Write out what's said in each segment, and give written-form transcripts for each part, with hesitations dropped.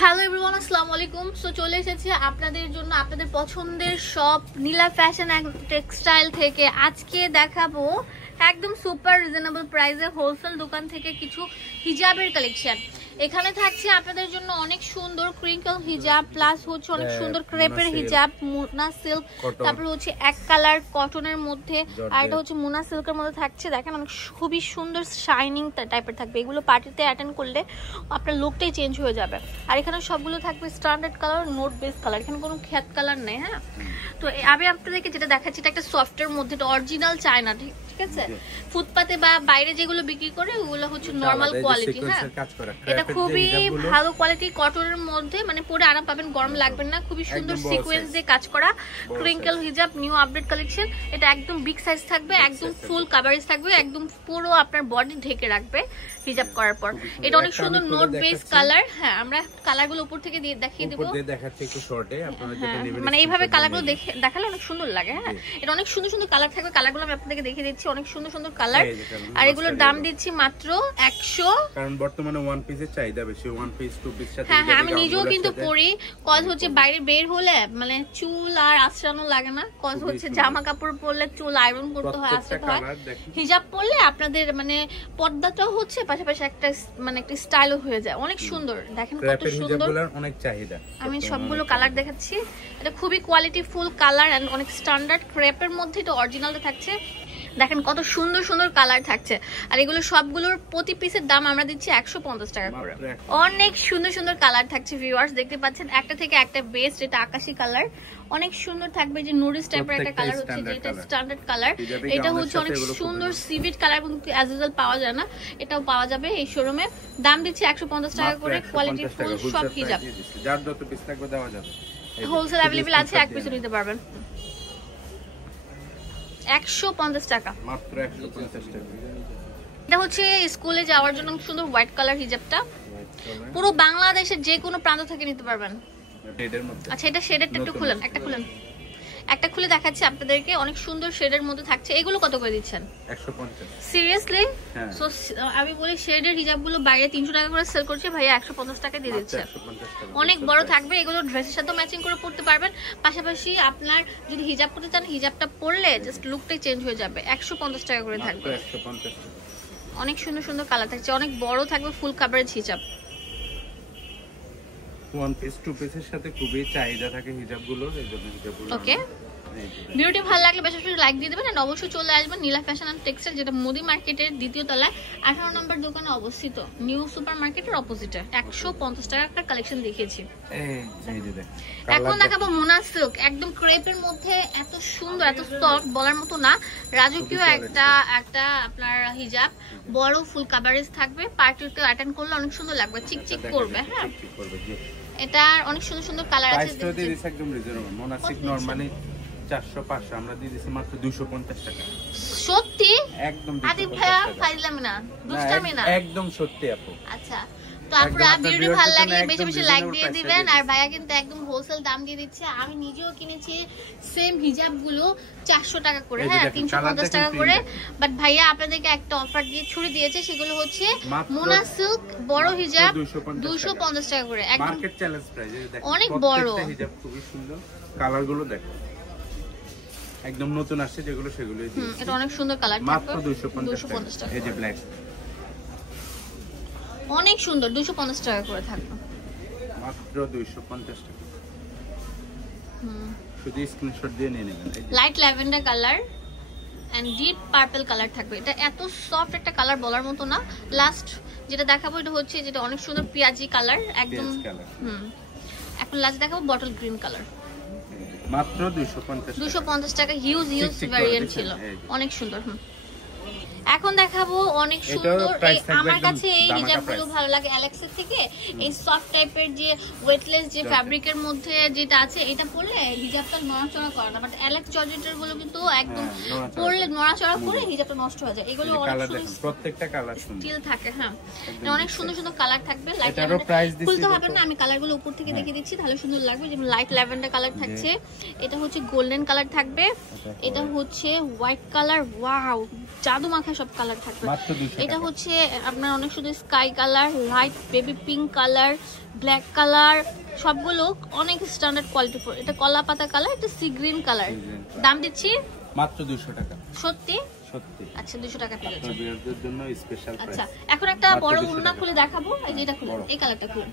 Hello everyone, আসসালামু আলাইকুম। So চলে এসেছি আপনাদের জন্য আপনাদের পছন্দের shop Nila fashion and textile থেকে। আজকে দেখাবো একদম সুপার রিজনেবল প্রাইসে হোলসেল দোকান থেকে কিছু হিজাবের কালেকশন। এখানে থাকছে আপনাদের জন্য অনেক সুন্দর ক্রিঙ্কল হিজাব, প্লাস হচ্ছে অনেক সুন্দর ক্রেপের হিজাব, মুনা সিল্ক, তারপর হচ্ছে এক কালার কটনের মধ্যে, আর এটা হচ্ছে মুনা সিল্কের মধ্যে থাকছে। দেখেন অনেক খুবই সুন্দর শাইনিং টাইপের থাকবে। এগুলো পার্টিতে অ্যাটেন্ড করলে আপনার লুকটাই চেঞ্জ হয়ে যাবে। আর এখানে সবগুলো থাকবে standard colour, note base colour, এখানে কোনো খ্যাত কালার নেই। হ্যাঁ, তো আমি আপনাদেরকে যেটা দেখাচ্ছি এটা একটা সফটের মধ্যে, এটা অরিজিনাল চায়না, ঠিক আছে? ফুটপাতে বা বাইরে যেগুলো বিক্রি করে ওগুলো হচ্ছে নরমাল কোয়ালিটি। হ্যাঁ, এটা খুবই ভালো কোয়ালিটি কটনের মধ্যে, মানে পরে আরাম পাবেন, গরম লাগবে না। খুবই সুন্দর সিকোয়েন্স দিয়ে কাজ করা ক্রিঙ্কল হিজাব, নিউ আপডেট কালেকশন। এটা একদম বিগ সাইজ থাকবে, একদম ফুল কভারেজ থাকবে, একদম পুরো আপনার বডি ঢেকে রাখবে হিজাব করার পর। এটা অনেক সুন্দর নোট বেস কালার। হ্যাঁ, আমরা কালারগুলো উপর থেকে দিয়ে দেখিয়ে দেব, মানে এইভাবে কালারগুলো দেখালে অনেক সুন্দর লাগে। হ্যাঁ, এটা অনেক সুন্দর সুন্দর কালার থাকবে, কালারগুলো আমি আপনাদেরকে দেখিয়ে দিচ্ছি, অনেক সুন্দর সুন্দর কালার। আর এগুলোর দাম দিচ্ছি মাত্র 100, কারণ বর্তমানে ওয়ান পিসের চাহিদা বেশি, ওয়ান পিস টু পিস সাথে। হ্যাঁ হ্যাঁ, আমি নিজেও কিন্তু পরি, কজ হচ্ছে বাইরে বের হলে মানে চুল আর আঁচড়ানো লাগে না, কজ হচ্ছে জামা কাপড় পরলে চুল আয়রন করতে হয়, আঁচড়াতে হয়। হিজাব পরলে আপনাদের মানে পর্দাটাও হচ্ছে, পাশাপাশি একটা মানে একটা স্টাইলও হয়ে যায়, অনেক সুন্দর। দেখেন কত সুন্দর, অনেক চাহিদা। আমি সবগুলো কালার দেখাচ্ছি। এটা খুবই কোয়ালিটি ফুল কালার এন্ড অনেক স্ট্যান্ডার্ড ক্রেপের মধ্যে, এটা অরিজিনালটা থাকছে। দেখেন কত সুন্দর সুন্দর কালার থাকছে। আর এগুলো সবগুলোর প্রতি পিসের দাম আমরা দিচ্ছি 150 টাকা করে। অনেক সুন্দর সুন্দর কালার থাকছে ভিউয়ার্স, দেখতে পাচ্ছেন একটা থেকে একটা বেস্ট। এটা আকাশি কালার, অনেক সুন্দর থাকবে, যে নুডিস টাইপের একটা কালার হচ্ছে, যেটা স্ট্যান্ডার্ড কালার। এটা হচ্ছে অনেক সুন্দর সিভিট কালার, এবং অ্যাজ ইউজুয়াল পাওয়া যায় না, এটাও পাওয়া যাবে এই শোরুমে। দাম দিচ্ছি 150 টাকা করে, কোয়ালিটি ফুল সব হিজাব, যার যত পিস লাগবে দেওয়া যাবে। হোলসেল अवेलेबल আছে, এক পিসও নিতে পারবেন। 150 টাকা মাত্র, 150 টাকা। এটা হচ্ছে স্কুলে যাওয়ার জন্য সুন্দর হোয়াইট কালার হিজাবটা, পুরো বাংলাদেশের যে কোনো প্রান্ত থেকে নিতে পারবেন। আচ্ছা, এটা শেডেরটা একটু খুলেন, একটা খুলে দেখাচ্ছি আপনাদেরকে, অনেক সুন্দর শেডের মধ্যে থাকছে। এগুলো কত করে দিচ্ছেন? 150। সিরিয়াসলি? সো আমি বলি শেডের হিজাবগুলো বাইরে 300 টাকা করে সেল করছে, ভাইয়া 150 টাকা দিয়ে দিচ্ছে। অনেক বড় থাকবে, এগুলো ড্রেসের সাথে ম্যাচিং করে পরতে পারবেন। পাশাপাশি আপনার যদি হিজাব পরতে চান, হিজাবটা পরলে জাস্ট লুকটাই চেঞ্জ হয়ে যাবে। 150 টাকা করে থাকবে, অনেক সুন্দর সুন্দর কালার থাকছে, অনেক বড় থাকবে, ফুল কভারেজ হিজাব। ওয়ান পিস টু পিসের সাথে খুবই চাহিদা থাকে হিজাবগুলোর, এইজন্য হিজাবগুলো। ওকে, ভিডিওটি ভালো লাগলে বেশি বেশি লাইক দিয়ে দেবেন, আর অবশ্যই চলে আসবেন নীলা ফ্যাশন এন্ড টেক্সটাইল, যেটা মোদি মার্কেটের দ্বিতীয় তলায় 18 নম্বর দোকানে অবস্থিত, নিউ সুপার মার্কেটের অপোজিটে। 150 টাকার কালেকশন দেখিয়েছি। এখন দেখাবো মুনা সিল্ক, একদম ক্রেপের মধ্যে, এত সুন্দর, এত সফট, বলার মতো না। রাজকীয় একটা আপনার হিজাব, বড় ফুল কভারেজ থাকবে, পার্টিতে অ্যাটেন্ড করলে অনেক সুন্দর লাগবে, চিকচিক করবে। হ্যাঁ, এটার অনেক সুন্দর সুন্দর কালার আছে। একদম রিজনেবল, মুনা সিল্ক নরমালি 400-500, আমরা দিয়ে দিছি মাত্র 250 টাকা। সত্যি? একদম আদি ভাইয়া ফাইজলামি না, দুষ্টামি না, একদম সত্যি আপু। আচ্ছা, তো আপনারা ভিডিওটি ভালো লাগলে বেশি বেশি লাইক দিয়ে দিবেন। আর ভাইয়া কিন্তু একদম হোলসেল দাম দিয়ে দিচ্ছে। আমি নিজেও কিনেছি সেম হিজাব গুলো 400 টাকা করে, হ্যাঁ 350 টাকা করে, বাট ভাইয়া আপনাদেরকে একটা অফার দিয়ে ছুরি দিয়েছে, সেগুলো হচ্ছে মুনা সিল্ক বড় হিজাব 250 টাকা করে, একদম মার্কেট চ্যালেঞ্জ প্রাইস। দেখো অনেক বড় হিজাব, খুবই সুন্দর কালারগুলো, দেখো একদম নতুন আসছে যেগুলো, সেগুলোই দিয়েছি। এটা অনেক সুন্দর কালার, মাত্র 250 টাকা। এই যে ব্ল্যাক, অনেক সুন্দর, 250 টাকা করে থাকবে, মাত্র 250 টাকা। শুধু স্ক্রিনশট দিয়ে নিয়ে নেবেন। Light lavender colour and deep purple colour থাকবে। এটা এত সফট একটা কালার, বলার মতো না। লাস্ট যেটা দেখাবো এটা হচ্ছে যেটা অনেক সুন্দর পেঁয়াজি কালার, একদম। এখন লাস্ট দেখাবো বটল গ্রিন কালার, মাত্র 250 টাকা। হিউজ ভ্যারিয়েন্ট ছিল, অনেক সুন্দর। এখন দেখাবো অনেক সুন্দর, আমার কাছে এই হিজাবগুলো ভালো লাগে অ্যালেক্সের থেকে। এই সফট টাইপের যে ওয়েটলেস যে ফ্যাব্রিকের মধ্যে যেটা আছে, এটা পরলে হিজাবটা নড়াচড়া করে না, বাট অ্যালেক্স জর্জেটের গুলো কিন্তু একদম পরলে নড়াচড়া করে হিজাবটা নষ্ট হয়ে যায়। এগুলো অনেক সুন্দর, প্রত্যেকটা কালার স্টিল থাকে। হ্যাঁ, অনেক সুন্দর সুন্দর কালার থাকবে। লাইট খুলতে হবে না, আমি কালারগুলো উপর থেকে দেখিয়ে দিচ্ছি, তাহলে সুন্দর লাগবে। যেমন লাইট ল্যাভেন্ডার কালার থাকছে, এটা হচ্ছে গোল্ডেন কালার থাকবে, এটা হচ্ছে হোয়াইট কালার। ওয়াও, জাদু মাখা ধরনের সব কালার থাকবে। মাত্র 200 এটা টাকা। হচ্ছে আপনার অনেক সুন্দর sky colour, light baby pink colour, black colour, সবগুলো অনেক স্ট্যান্ডার্ড কোয়ালিটি। এটা কলা পাতা কালার, এটা সি গ্রিন কালার। দাম দিচ্ছি মাত্র 200 টাকা। সত্যি? সত্যি। আচ্ছা 200 টাকা পেয়ে যাচ্ছে। আপনার ভিউয়ারদের জন্য স্পেশাল প্রাইস। আচ্ছা এখন একটা মাত্র বড় 200 ওড়না টাকা। খুলে দেখাবো। এই যে এটা খুলে, এই কালারটা খুলে,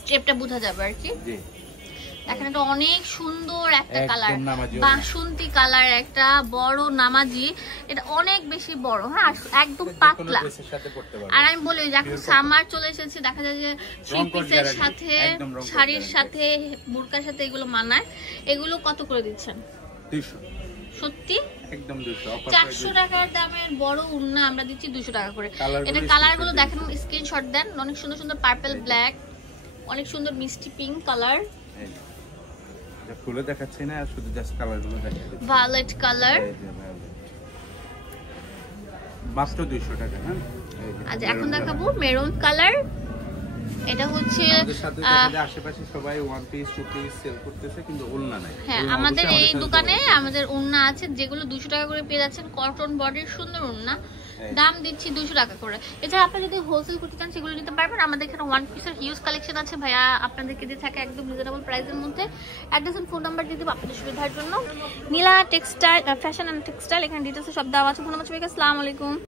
স্টেপটা বোঝা যাবে আর কি। জি। দেখেন এটা অনেক সুন্দর একটা একদম কালার, নামাজি ওড়না। বাসন্তী কালার, একটা বড় নামাজি। এটা অনেক বেশি বড়, হ্যাঁ, আর একদম যে কোনো পাতলা। ড্রেসের সাথে পরতে পারবেন। আর আমি বলি যে এখন সামার চলে এসেছে, দেখা যায় যে থ্রি রং কোট পিসের গ্যারান্টি, সাথে, একদম রং কোট শাড়ির গ্যারান্টি। সাথে, বুরকার সাথে এগুলো মানায়। এগুলো কত করে দিচ্ছেন? 200। সত্যি? একদম 200 অফার 400 টাকার দামের বড় উন্না আমরা দিচ্ছি 200 টাকা করে। কালারগুলো এটা screenshot কালারগুলো দিয়ে দেখেন, স্ক্রিনশট দেন। অনেক সুন্দর সুন্দর পার্পল, ব্ল্যাক, অনেক সুন্দর মিষ্টি পিঙ্ক কালার, এটা খুলে দেখাচ্ছি না, শুধু জাস্ট কালারগুলো দেখাচ্ছি। Violet colour. এই যে violet। মাত্র 200 টাকা। হ্যাঁ, এই যে আচ্ছা এখন maroon দেখাবো color। Maroon colour. এটা হচ্ছে আমাদের সাথে দেখা যায় আশেপাশে সবাই one piece two piece sale করতেছে, কিন্তু ওড়না নাই। হ্যাঁ, ওড়না আমাদের অবশ্যই এই সাথে দোকানে যোগাযোগ করবেন। আমাদের ওড়না আছে যেগুলো 200 টাকা করে পেয়ে যাচ্ছেন। কটন বডির সুন্দর ওড়না, দাম দিচ্ছি 200 টাকা করে। এছাড়া আপনি যদি হোলসেল করতে চান সেগুলো নিতে পারবেন। আমাদের এখানে ওয়ান পিসের হিউজ কালেকশন আছে ভাইয়া, আপনাদেরকে দিয়ে থাকে একদম রিজনেবল প্রাইসের মধ্যে। অ্যাড্রেস এন্ড ফোন নাম্বার দিয়ে দেবো আপনাদের সুবিধার জন্য। নীলা টেক্সটাইল, ফ্যাশন অ্যান্ড টেক্সটাইল, এখানে ডিটেলসে সব দেওয়া আছে। ধন্যবাদ সবাইকে, আসসালামু আলাইকুম।